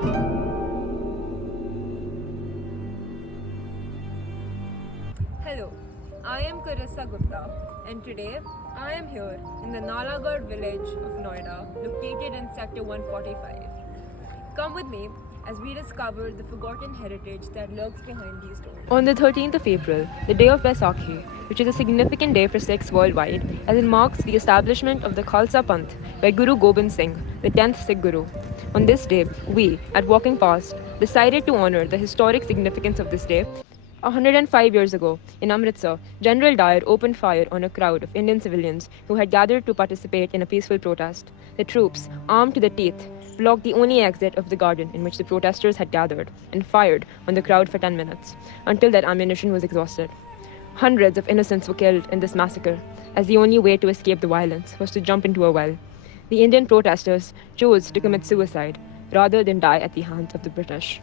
Hello, I am Carissa Gupta, and today I am here in the Nalagarh village of Noida, located in Sector 145. Come with me as we discover the forgotten heritage that lurks behind these doors. On the 13th of April, the day of Vaisakhi, which is a significant day for Sikhs worldwide, as it marks the establishment of the Khalsa Panth by Guru Gobind Singh, the 10th Sikh Guru. On this day, we, at Walking Past, decided to honor the historic significance of this day. 105 years ago, in Amritsar, General Dyer opened fire on a crowd of Indian civilians who had gathered to participate in a peaceful protest. The troops, armed to the teeth, blocked the only exit of the garden in which the protesters had gathered and fired on the crowd for 10 minutes, until their ammunition was exhausted. Hundreds of innocents were killed in this massacre, as the only way to escape the violence was to jump into a well. The Indian protesters chose to commit suicide rather than die at the hands of the British.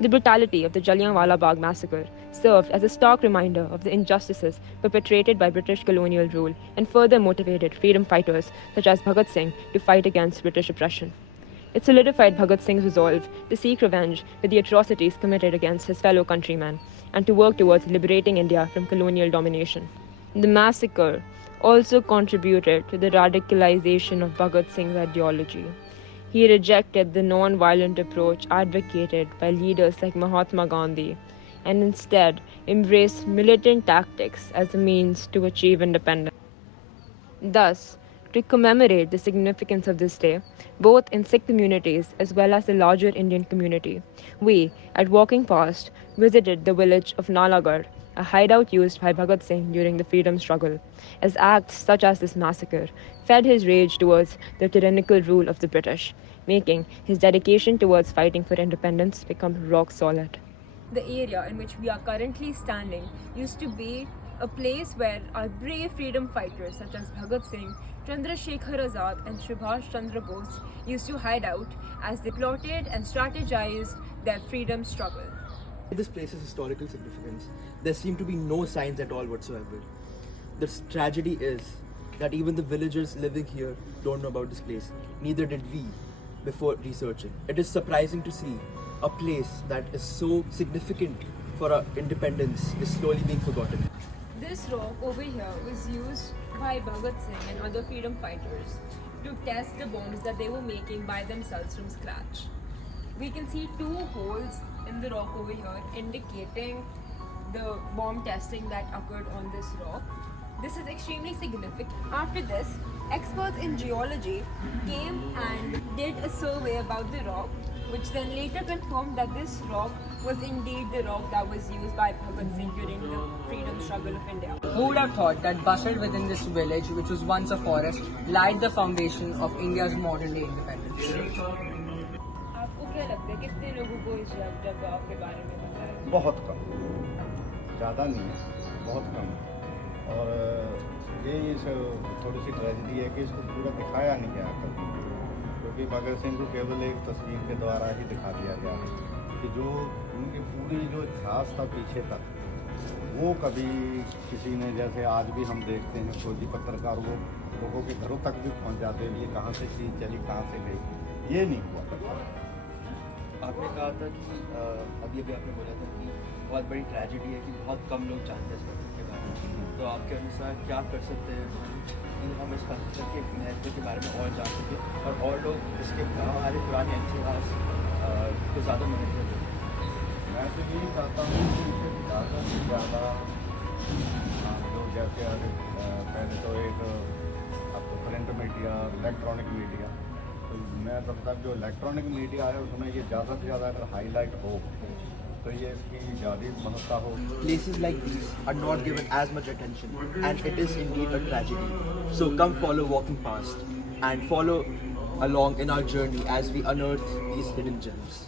The brutality of the Jallianwala Bagh massacre served as a stark reminder of the injustices perpetrated by British colonial rule and further motivated freedom fighters such as Bhagat Singh to fight against British oppression. It solidified Bhagat Singh's resolve to seek revenge for the atrocities committed against his fellow countrymen and to work towards liberating India from colonial domination. The massacre also contributed to the radicalization of Bhagat Singh's ideology. He rejected the non-violent approach advocated by leaders like Mahatma Gandhi and instead embraced militant tactics as a means to achieve independence. Thus, to commemorate the significance of this day, both in Sikh communities as well as the larger Indian community, we, at Walking Past, visited the village of Nalagarh, a hideout used by Bhagat Singh during the freedom struggle, as acts such as this massacre fed his rage towards the tyrannical rule of the British, making his dedication towards fighting for independence become rock solid. The area in which we are currently standing used to be a place where our brave freedom fighters such as Bhagat Singh, Chandrasekhar Azad and Subhash Chandra Bose used to hide out as they plotted and strategized their freedom struggle. This place's historical significance, there seem to be no signs at all whatsoever. The tragedy is that even the villagers living here don't know about this place. Neither did we before researching. It is surprising to see a place that is so significant for our independence is slowly being forgotten. This rock over here was used by Bhagat Singh and other freedom fighters to test the bombs that they were making by themselves from scratch. We can see two holes in the rock over here indicating the bomb testing that occurred on this rock. This is extremely significant. After this, experts in geology came and did a survey about the rock, which then later confirmed that this rock was indeed the rock that was used by Bhagat Singh during the freedom struggle of India. Who would have thought that bustled within this village, which was once a forest, lied the foundation of India's modern day independence? आपको क्या लगता है कितने लोगों को इस जगह के बारे में पता है? बहुत कम, ज़्यादा नहीं है, बहुत कम है। और ये इस थोड़ी सी ट्रेजेडी है कि इसको पूरा दिखाया नहीं गया कभी, क्योंकि भगत सिंह को केवल एक तस्वीर के द्वारा ही दिखा दिया गया कि जो उनकी पूरी जो इतिहास था पीछे तक, वो कभी किसी ने, जैसे आज भी हम देखते हैं फौजी पत्रकार वो लोगों के घरों तक भी पहुंच जाते हैं, ये कहाँ से चीज़ चली, कहाँ से गई, ये नहीं हुआ। आपने कहा था कि अभी आपने बोला था कि बहुत बड़ी ट्रेजेडी है कि बहुत कम लोग जानते हैं इस पत्थर के बारे में, तो आपके अनुसार क्या कर सकते हैं कि हम इस पत्थर के महत्व के बारे में और जान सकें और लोग इसके हमारे पुराने इतिहास को ज़्यादा महत्व दें? मैं तो यही चाहता हूँ कि इसे ज़्यादा से ज़्यादा लोग, जैसे पहले तो एक आपको प्रिंट मीडिया, इलेक्ट्रॉनिक मीडिया, तो मैं समझता जो इलेक्ट्रॉनिक मीडिया है उसमें ये ज़्यादा से ज़्यादा अगर हाईलाइट हो तो ये इसकी ज़्यादा महत्ता हो। Places like these are not given as much attention, and it is indeed a tragedy. So come follow Walking Past and follow along in our journey as we unearth these hidden gems.